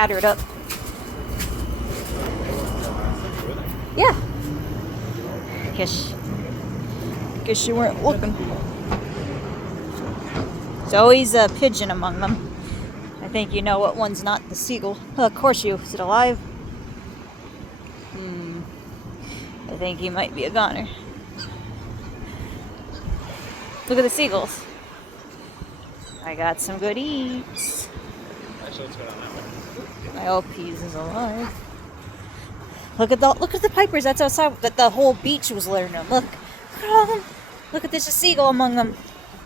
scattered up. Yeah. Guess you weren't looking. There's always a pigeon among them. I think you know what one's not the seagull. Of course you. Is it alive? I think he might be a goner. Look at the seagulls. I got some good eats. I hope he's alive. Look at the pipers that's outside. That the whole beach was littering them. Look at all of them. Look at there's a seagull among them.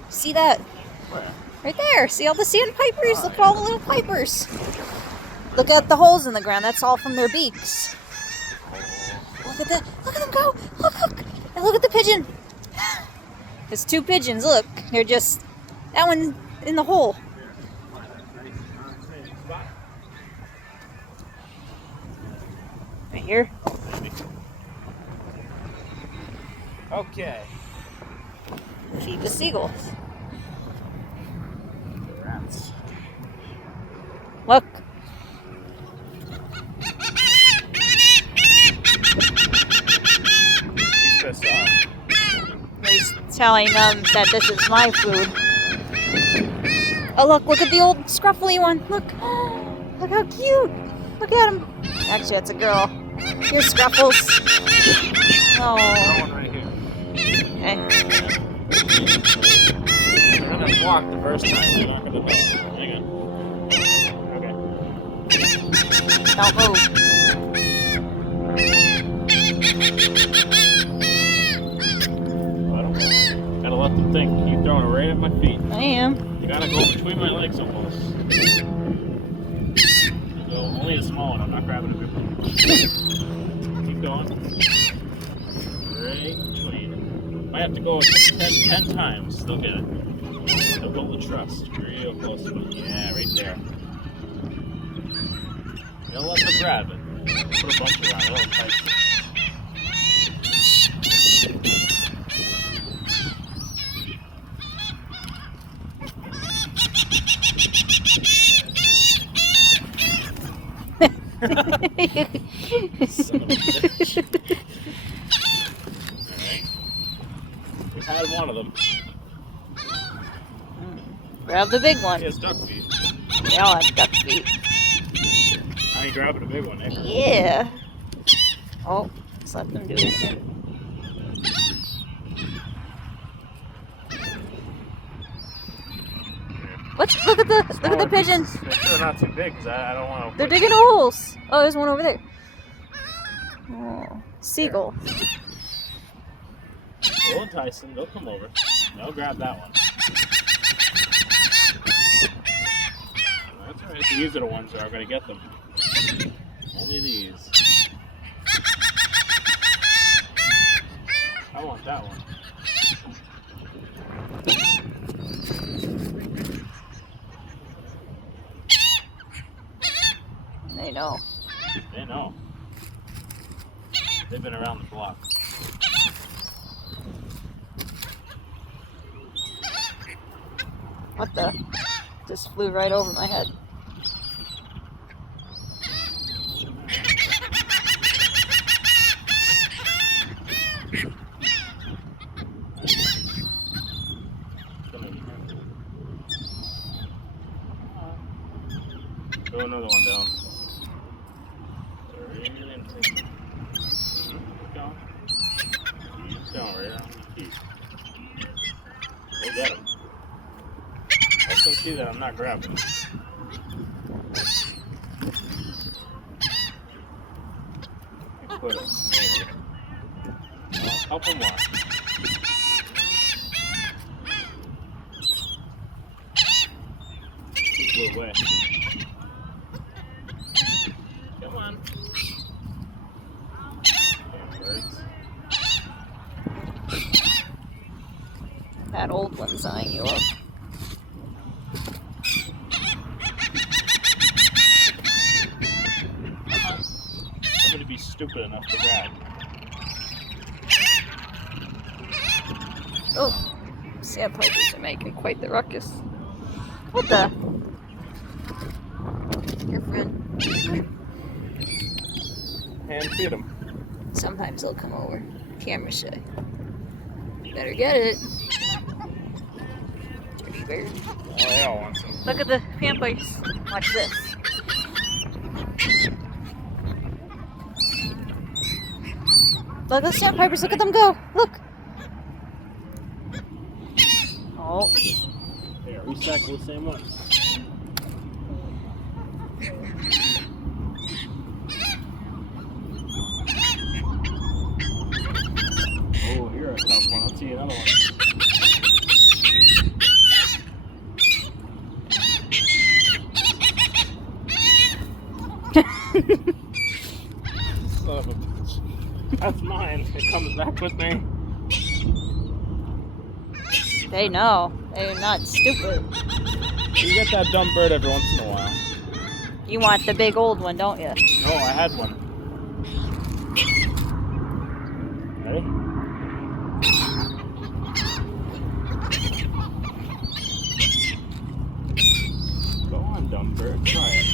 See that? Where? Right there. See all the sandpipers? Look at all the little pipers. Look at the holes in the ground. That's all from their beaks. Look at that. Look at them go. Look. And look at the pigeon. There's two pigeons. Look. They're just... That one in the hole. Right here. Okay. Feed the seagulls. Rats. Look. He's pissed off. He's telling them that this is my food. Oh, look at the old scruffly one. Look how cute. Look at him. Actually, that's a girl. Here's Scruffles. Oh. That one right here. Okay. They're gonna walk the first time. They're not gonna know. Hang on. Okay. Don't move. I don't know. Gotta let them think. You're throwing it right at my feet. I am. You gotta go between my legs almost. So only a small one. I'm not grabbing a big one. Keep going. Right between. Might have to go 10 times. They'll get it. They'll build the trust. Real close to it. Yeah, right there. Don't let them grab it. Put a bunch around it. It'll tight. Son of a bitch. Alright. We've had one of them. Grab the big one. He has duck feet. They all have duck feet. Now you're grabbing a big one, eh? Yeah. Oh, just let them do it. What? Look at the pigeons. Make sure they're not too big, because I don't want to... They're digging holes. Oh, there's one over there. Oh, seagull. We'll entice them. They'll come over. They'll grab that one. That's alright. These are the ones that are going to get them. Only these. I want that one. They know. They know. They've been around the block. What the? Just flew right over my head. Throw another one down. Keep going. Keep going right around the feet. Go get him. Let them see that I'm not grabbing him. Put him. Maybe. Well, help him walk. He flew away. Come on. Damn birds. That old one's eyeing you up. Somebody be stupid enough to grab. Oh, sandpipers are making quite the ruckus. What the? Your friend. Hand feed them. Sometimes they'll come over. Camera shy. Better get it. Dirty bird. Oh, they all want some. Look at the vampires. Watch this. Look at the sandpipers. Look at them go. Look. Oh. Here, we stacking the same ones. Oh, you're a tough one. I'll see you another one. Son of a bitch. That's mine. It comes back with me. They know. They're not stupid. You get that dumb bird every once in a while. You want the big old one, don't you? No, I had one. Ready? Go on, dumb bird. Try it.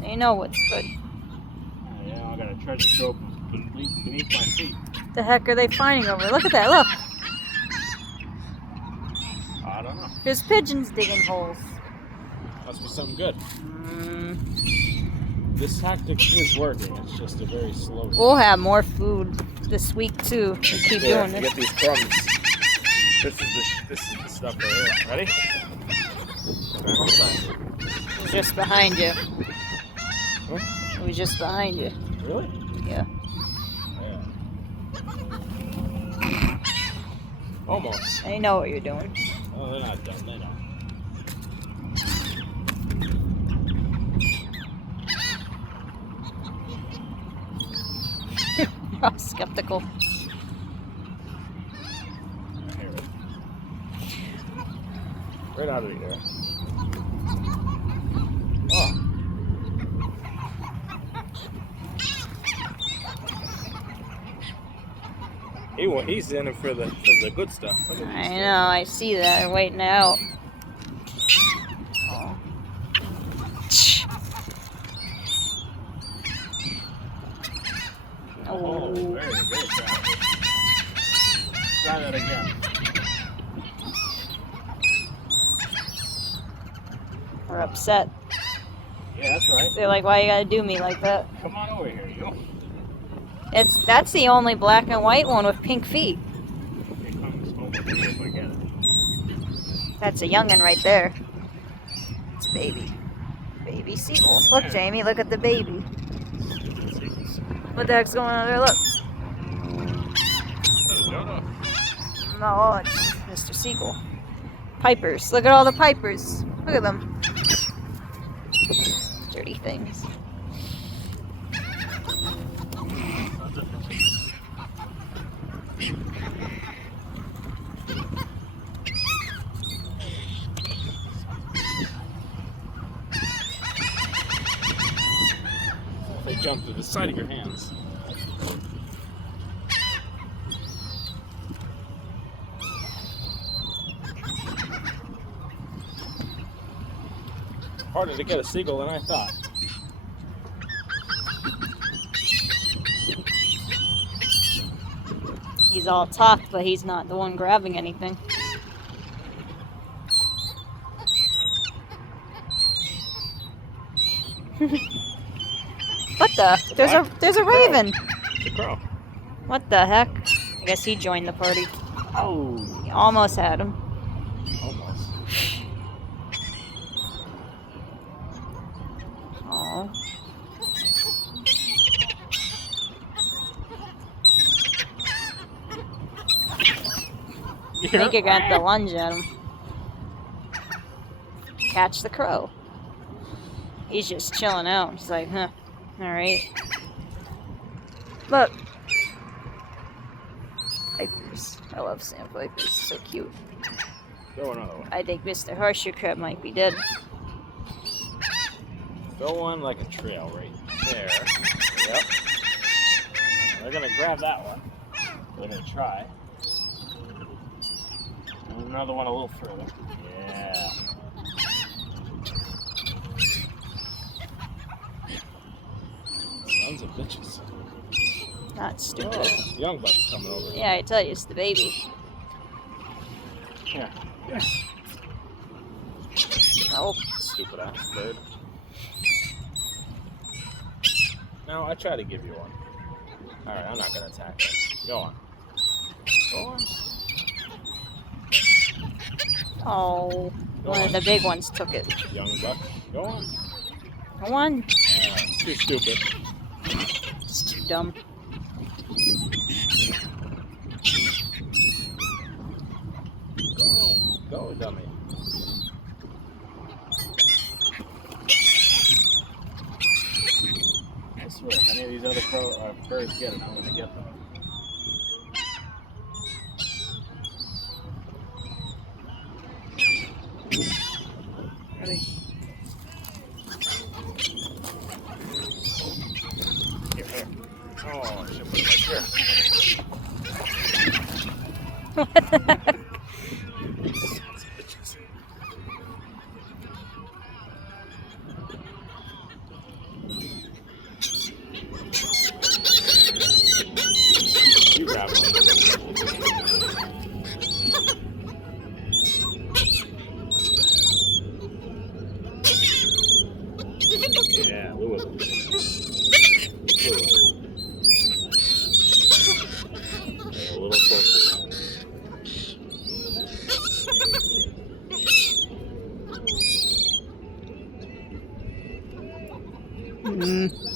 They know what's good. Yeah, I got a treasure trove beneath my feet. The heck are they finding over? Look at that, look. I don't know. There's pigeons digging holes. Must be something good. This tactic is working. It's just a very slow. We'll have more food this week too. We keep doing You this. get these crumbs. This is the stuff right here. Ready? It was just behind you. Huh? It was just behind you. Really? Yeah. Yeah. Almost. They know what you're doing. Oh, they're not done. They know. I'm skeptical. Here. Right out of here. Oh. He's in it for the good stuff. Look at I these know, I see that. They're waiting out. Oh. Oh, very, very fast. Try that again. We're upset. Yeah, that's right. They're like, why you gotta do me like that? Come on over here, you. That's the only black and white one with pink feet. Here comes over here if I get it. That's a youngin' right there. It's a baby. Baby seagull. Look, Jamie, look at the baby. What the heck's going on there? Look. No, it's Mr. Seagull. Pipers. Look at all the pipers. Look at them. Dirty things. They jump to the side of your hands. Harder to get a seagull than I thought. He's all talk, but he's not the one grabbing anything. What the? There's a raven. It's a crow. What the heck? I guess he joined the party. Oh, You almost had him. almost. Oh. I think you're gonna have to lunge at him. Catch the crow. He's just chilling out. He's like, huh. Alright. Look. Vipers. I love sandpipers. So cute. Throw another one. I think Mr. Horseshoe Crab might be dead. Throw one like a trail right there. Yep. They're gonna grab that one. They're gonna try. And another one a little further. Yeah. Sons of bitches. Not stupid. Oh, young buck's coming over. Yeah, I tell you, it's the baby. Yeah. Yeah. Oh. Stupid ass bird. No, I try to give you one. Alright, I'm not gonna attack it. Go on. Go on. Oh. One of the big ones took it. Young buck. Go on. Go on. It's too stupid. It's too dumb. Go, dummy. I swear, if any of these other birds get it, I'm gonna get them. Ready? Here. Oh, I should put it right here. What the heck? You grab one. Yeah, Lewis. A little closer.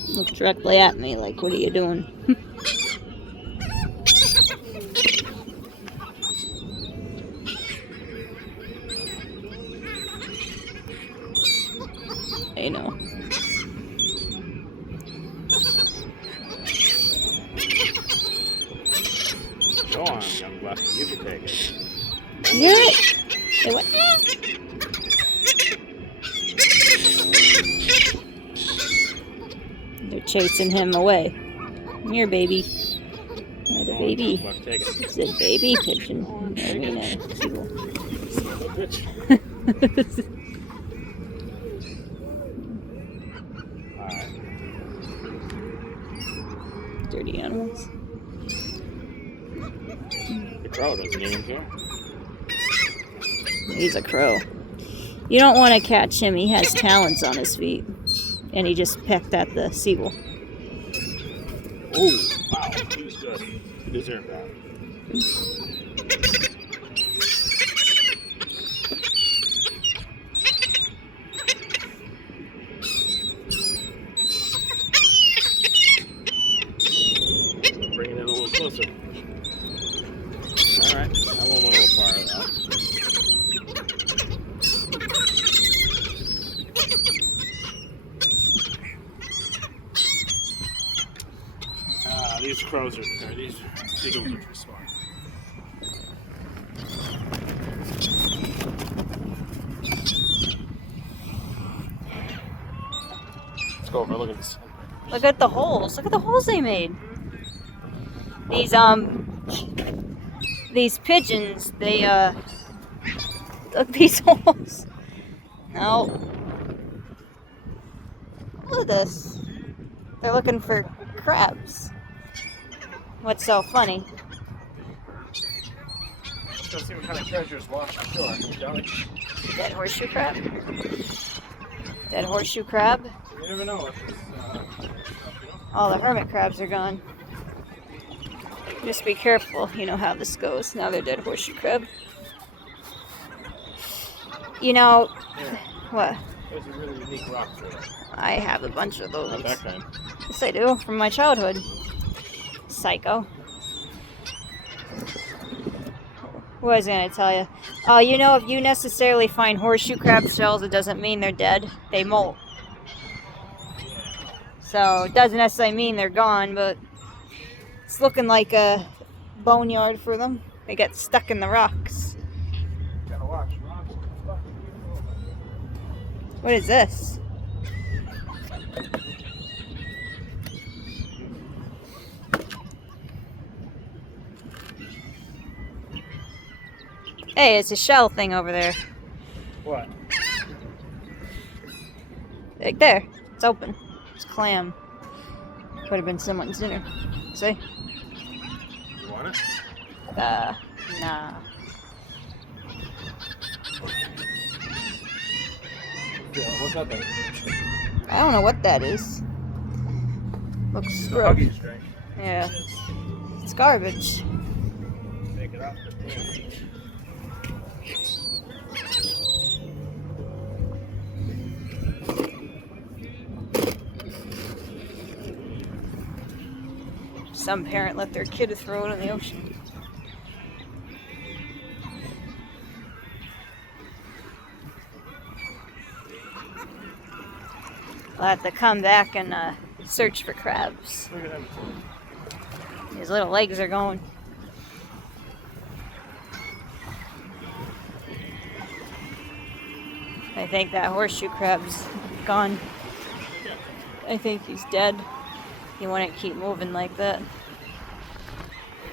Look directly at me like, what are you doing? I know. Go on, young buck. You can take it. Yeah. They went. They're chasing him away. Come here, baby. What a baby. Young buck, take it. It's a baby pigeon. Very nice. Son of a bitch. Alright. Dirty animals. The crow doesn't even care. He's a crow. You don't want to catch him. He has talons on his feet. And he just pecked at the seagull. Oh, wow. He's good. He deserved that. Bring it in a little closer. Alright, that one went a little far out. These crows are, these seagulls are too smart. Let's go over and look at this. Look at the holes. Look at the holes they made. These pigeons, they dug these holes. No. Look at this. They're looking for crabs. What's so funny? Let's go see what kind of treasures wash ashore, shall we? Dead horseshoe crab? Dead horseshoe crab? You never know if it's, All the hermit crabs are gone. Just be careful, you know how this goes. Now they're dead horseshoe crab. You know, here, what? there's a really unique rock there. I have a bunch of those. Not that kind. Yes, I do, from my childhood. Psycho. What was I going to tell you? Oh, you know, if you necessarily find horseshoe crab shells, it doesn't mean they're dead. They molt. So, it doesn't necessarily mean they're gone, but it's looking like a boneyard for them. They get stuck in the rocks. Gotta watch rocks. What is this? Hey, it's a shell thing over there. What? Right there. It's open. It's clam. Could have been someone's dinner. See? You want it? Nah. Yeah, what's that thing? I don't know what that is. Looks It's a gross. hugging string. Yeah. It's garbage. Take it off the thing. Some parent let their kid throw it in the ocean. I'll have to come back and search for crabs. Look at that. His little legs are going. I think that horseshoe crab's gone. I think he's dead. He wouldn't keep moving like that.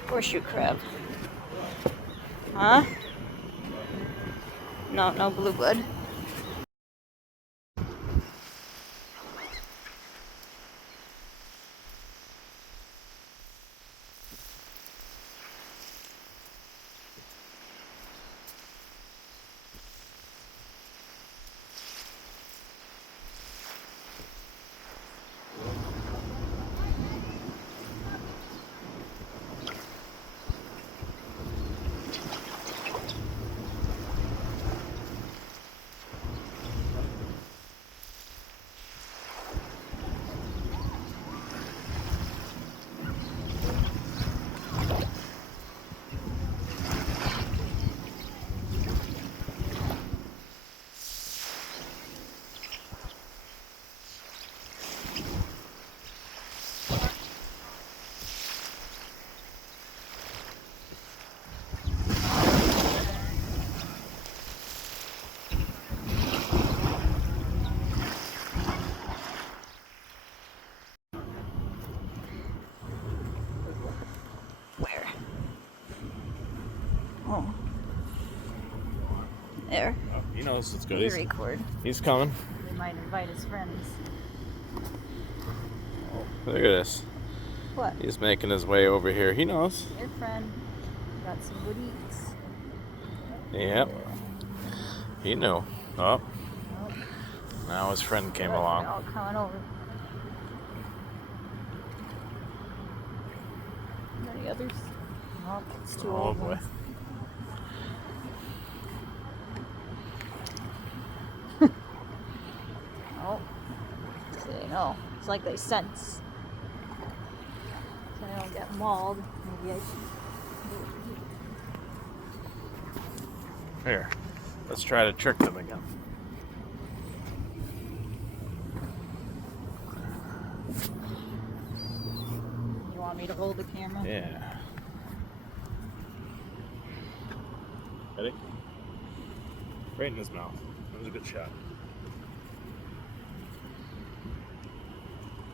Horseshoe crab. Huh? No, no blue blood. Where? Oh. There. Oh, he knows it's good. You record. He's coming. He might invite his friends. Look at this. What? He's making his way over here. He knows. Your friend got some good eats. Yep. He knew. Oh. Now his friend came along. They're all coming over. Any others? Oh, it's two Oh old boy. ones. Oh. See, no. It's like they sense. So I don't get mauled. Maybe I should. Here. Let's try to trick them again. You want me to hold the camera? Yeah. Ready? Right in his mouth. That was a good shot.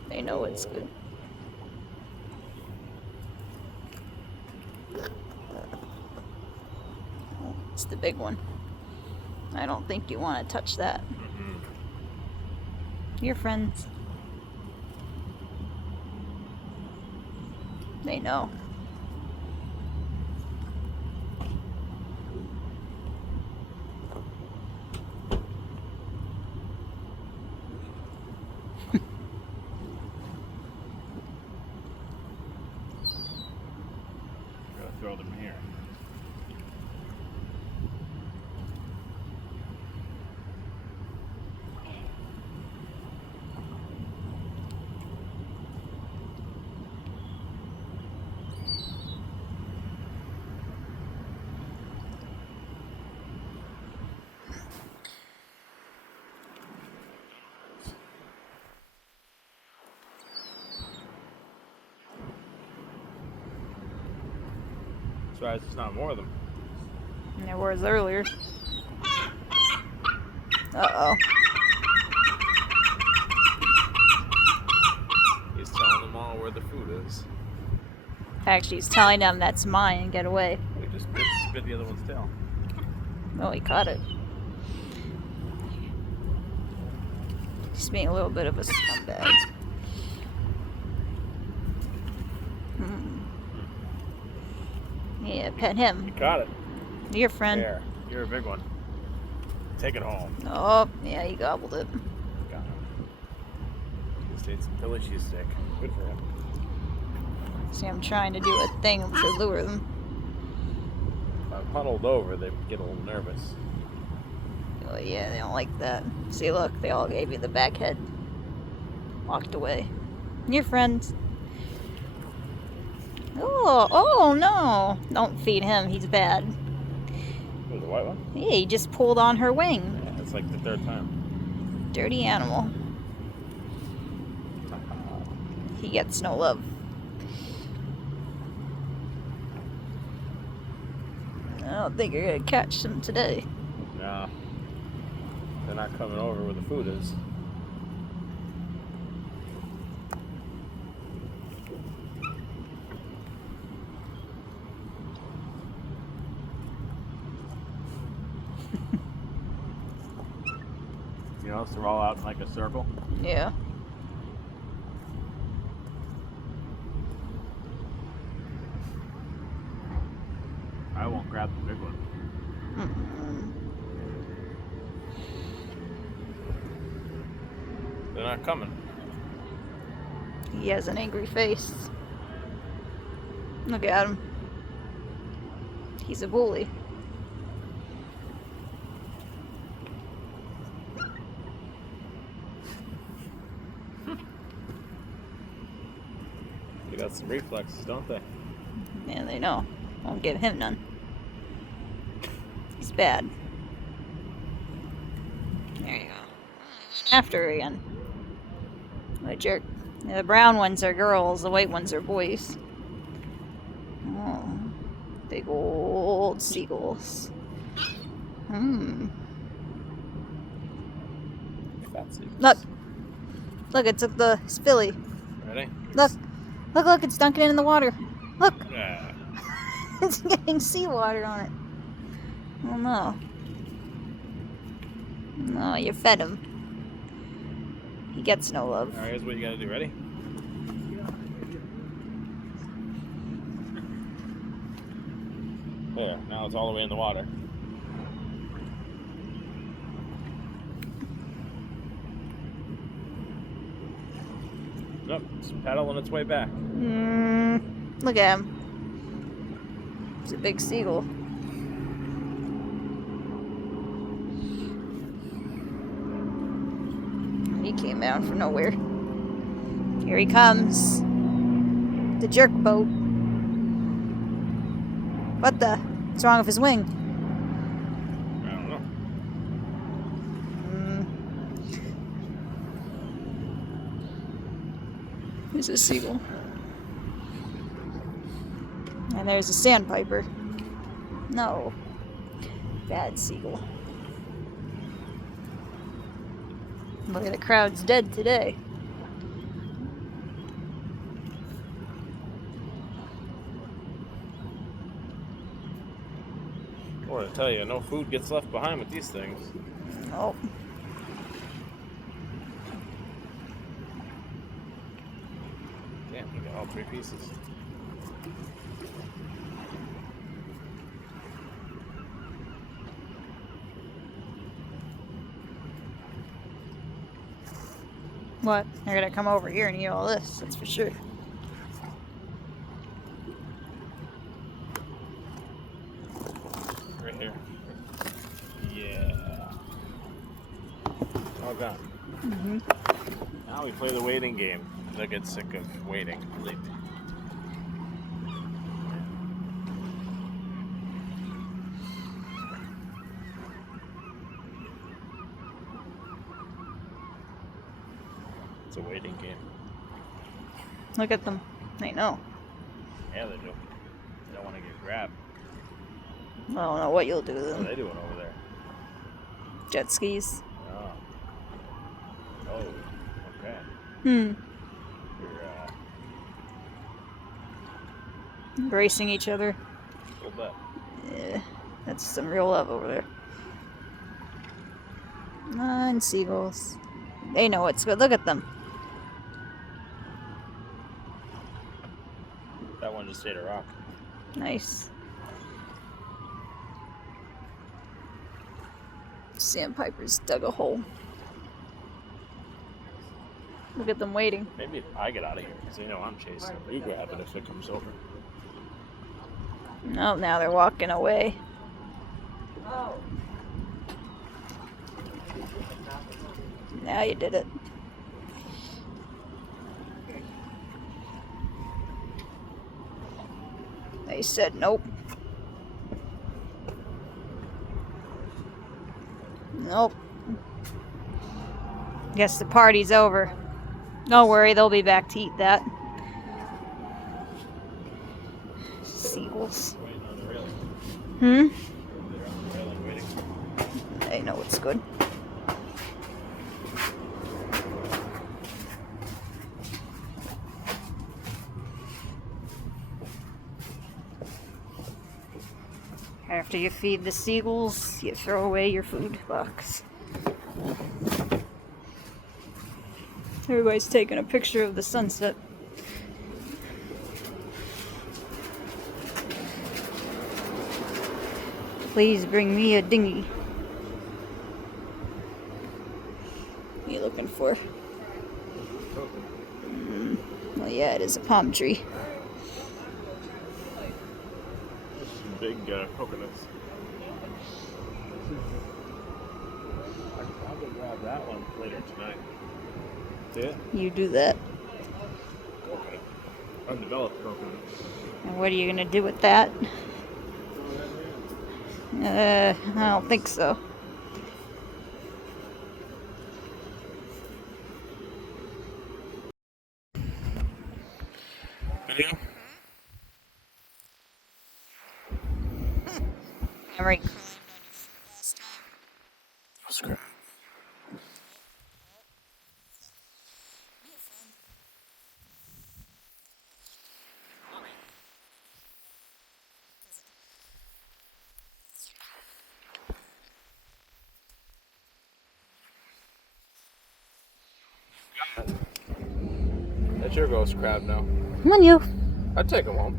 They know it's good. Oh, it's the big one. I don't think you want to touch that. Your friends. They know. Gotta throw them here. Surprised there's not more of them. And there was earlier. Uh-oh. He's telling them all where the food is. Actually, he's telling them that's mine and get away. We just bit the other one's tail. Oh, he caught it. He's being a little bit of a scumbag. Yeah, pet him. You caught it. Your friend. There. You're a big one. Take it home. Oh, yeah, he gobbled it. Got him. Just ate some Philly cheesesteak. Good for him. See, I'm trying to do a thing to lure them. If I'm huddled over, they get a little nervous. Oh, yeah, they don't like that. See, look, they all gave you the back head. Walked away. Your friends. Oh no! Don't feed him, he's bad. Was the white one? Yeah, he just pulled on her wing. Yeah, that's like the third time. Dirty animal. He gets no love. I don't think you're gonna catch him today. Nah. They're not coming over where the food is. You know, so they're all out in like a circle. Yeah. I won't grab the big one. They're not coming. He has an angry face. Look at him. He's a bully. They got some reflexes, don't they? Yeah, they know. Won't give him none. He's bad. There you go. After her again. What a jerk. Yeah, the brown ones are girls, the white ones are boys. Oh, big old seagulls. Fat seagulls. Look. Look, it took the spilly. Ready? Look. Look, it's dunking it in the water. Look. Yeah. It's getting seawater on it. Oh no. No, you fed him. He gets no love. Alright, here's what you gotta do. Ready? There, now it's all the way in the water. Nope, it's paddling its way back. Look at him. He's a big seagull. He came down from nowhere. Here he comes. The jerk boat. What the? What's wrong with his wing? I don't know. Here's a seagull. And there's a sandpiper. No. Bad seagull. Look at the crowd's dead today. Boy, I tell you, no food gets left behind with these things. Oh. Damn, you got all three pieces. What? They're gonna come over here and eat all this, that's for sure. Right here. Yeah. All gone. Now we play the waiting game. They'll get sick of waiting. Late. It's a waiting game. Look at them. They know. Yeah, they do. They don't want to get grabbed. I don't know what you'll do to What are them. they doing over there? Jet skis. Oh. Oh. Okay. Hmm. You're Embracing each other. a little bit. Yeah. That's some real love over there. And seagulls. They know what's good. Look at them. That one just ate a rock. Nice. Sandpipers dug a hole. Look at them waiting. Maybe if I get out of here, because they know I'm chasing them. You grab it if it comes over. Oh, now they're walking away. Now you did it. They said nope. Nope. Guess the party's over. Don't worry, they'll be back to eat that. Seagulls. They know what's good. After you feed the seagulls, you throw away your food box. Everybody's taking a picture of the sunset. Please bring me a dinghy. What are you looking for? Well, yeah, it is a palm tree. Big coconuts. I could probably grab that one later tonight. Yeah. You do that. Coconut. Undeveloped coconut. And what are you gonna do with that? I don't think so. Video? Right. That's great. That's your ghost crab now. Come on, you. I'd take him home.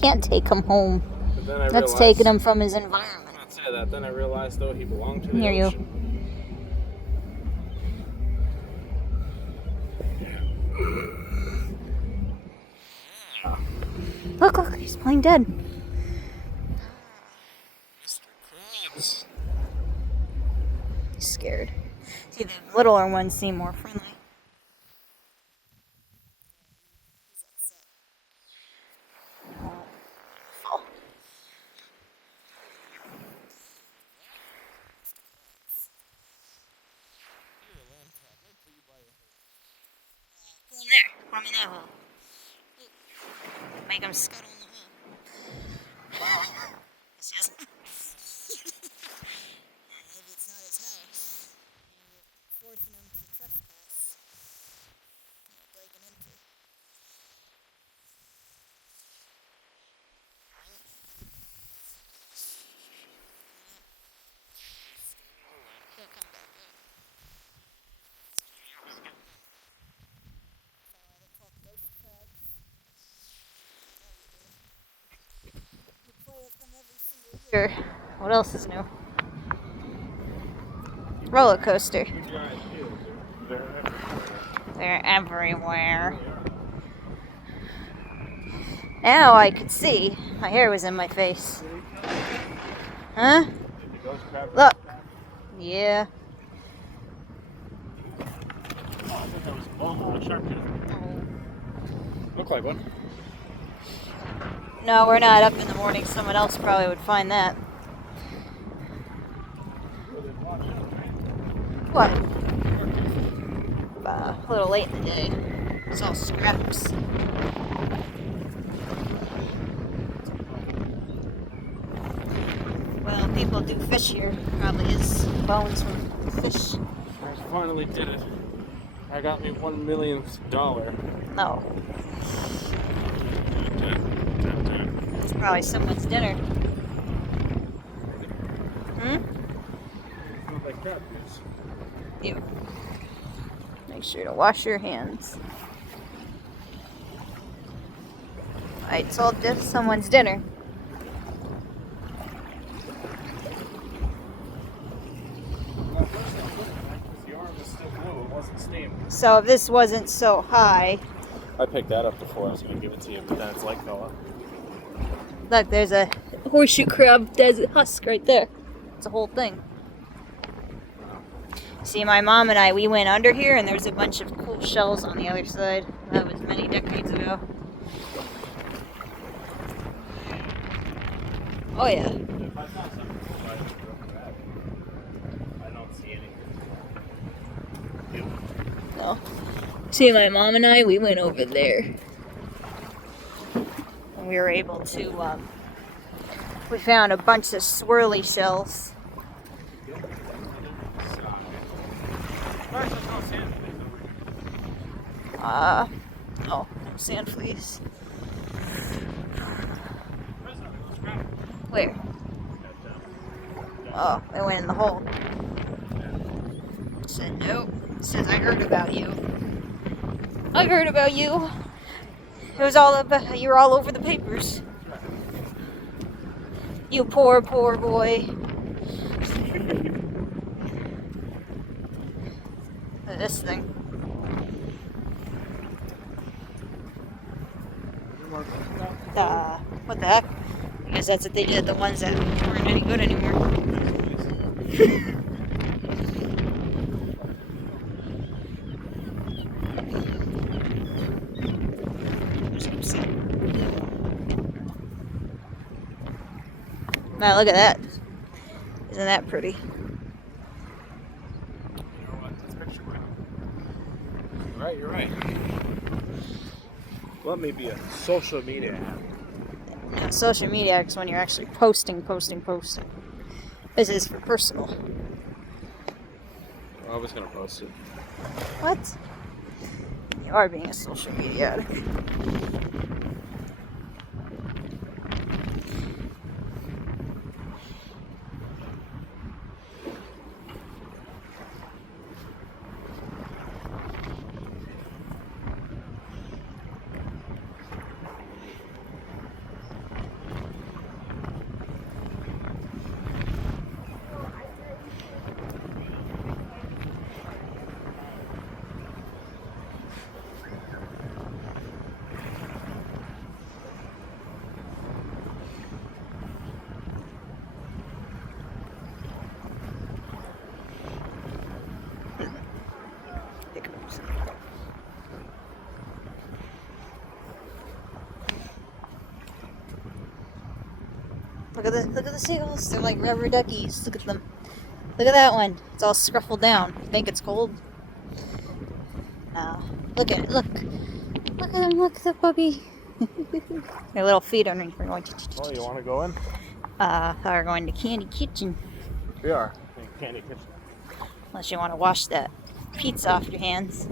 Can't take him home. But then I That's realized, taking him from his environment. I'd say that. Then I realized, though, he belonged to the Here you. ocean. Look, he's playing dead. Mr. Krabs. He's scared. See, the littler ones seem more friendly. Oh. Go in there. Put him in that hole. Make him scuttle in the hole. It's just... Maybe it's not his house. You're forcing him to trespass. You're breaking into. He'll come back in. They call ghost crabs. You play with them every single year. What else is new? Roller coaster. They're everywhere. Now I could see. My hair was in my face. Huh? Look. Yeah. I think that was a ball, a shark tooth. Look like one. No, we're not up in the morning. Someone else probably would find that. What? A little late in the day. It's all scraps. Well, people do fish here. Probably his bones from fish. I finally did it. I got me $1 millionth dollar. No. It's probably someone's dinner. Hmm? Smells like crab juice. Ew. Make sure to wash your hands. I told you someone's dinner. So if this wasn't so high. I picked that up before I was going to give it to you, but then it's like going. Look, there's a horseshoe crab desert husk right there. It's a whole thing. See, my mom and I, we went under here and there's a bunch of cool shells on the other side. That was many decades ago. Oh yeah. If I found something cool, I would grab it. I don't see anything. No. See, my mom and I, we went over there. And we were able to, we found a bunch of swirly shells. Oh, sand fleas. Where? Oh, they went in the hole. Said nope. Says I heard about you. I heard about you. It was all about, you were all over the papers. You poor, poor boy. This thing. What the heck? I guess that's what they did, the ones that weren't any good anymore. Now look at that. Isn't that pretty? You're right. Well, maybe a social media app. Now, social media is when you're actually posting. This is for personal. I was gonna post it. What? You are being a social media addict. Look at the seagulls. They're like rubber duckies. Look at them. Look at that one. It's all scruffled down. You think it's cold? No. Look at it. Look. Look at them. Look at the puppy. Their little feet underneath are going. Oh, you want to go in? We're going to Candy Kitchen. We are. Candy Kitchen. Unless you want to wash that pizza off your hands.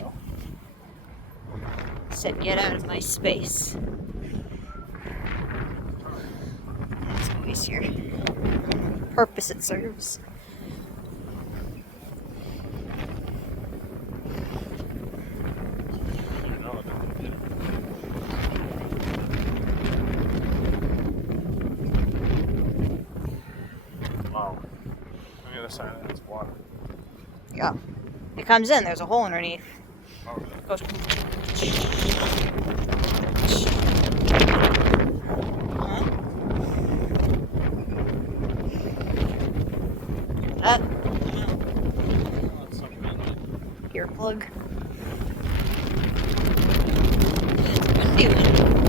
No. Said, get out of my space. That's always your purpose it serves. Wow. On the other side of that's water. Yeah. It comes in, there's a hole underneath. Oh, Goes. That earplug. It's a windy one.